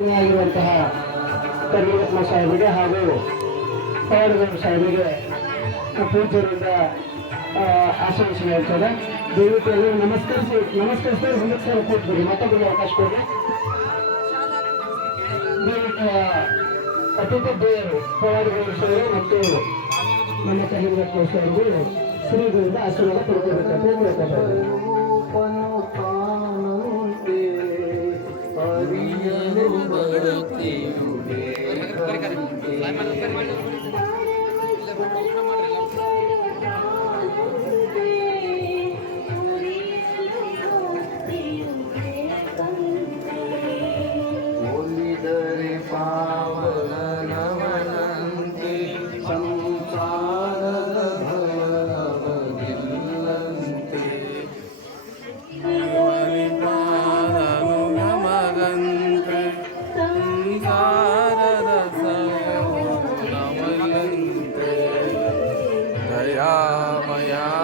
ಆಗಿರುವಂತಹ ಕರಿಯಪ್ಪ ಸಾಹೇಬರಿಗೆ ಹಾಗೂ ಪವಾಡಗೌಡ ಸಾಹೇಬರಿಗೆ ಪೂಜ್ಯರಿಂದ ಆ, ಆಶೀರ್ವದಿಸಲಾಗ್ತದೆ ದಯವಿಟ್ಟು ಎಲ್ಲರೂ ನಮಸ್ಕರಿಸಿ ನಮಸ್ಕರಿಸಿ ನಮಸ್ಕಾರ ಕೂತ್ಬಿಡಿ ಮತ್ತೊಬ್ಬರಿಗೆ ಅವಕಾಶ ಕೊಡಿ. ದಯವಿಟ್ಟು ಅತಿಥಿ ದೇವರು ಪವಾಡಗೌಡ ಸಾಹೇಬರು ಮತ್ತು ನಮ್ಮ ಕರಿಯಪ್ಪ ಸಾಹೇಬರು ಶ್ರೀಗಳಿಂದ ಆಶೀರ್ವಾದ ಪಡ್ಕೋಬೇಕಂತ ಕೇಳ್ಕೊತಾರೆ জ্যোতি উঠে yeah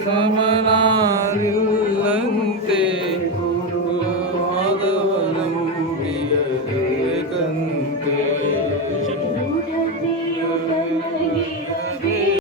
Sama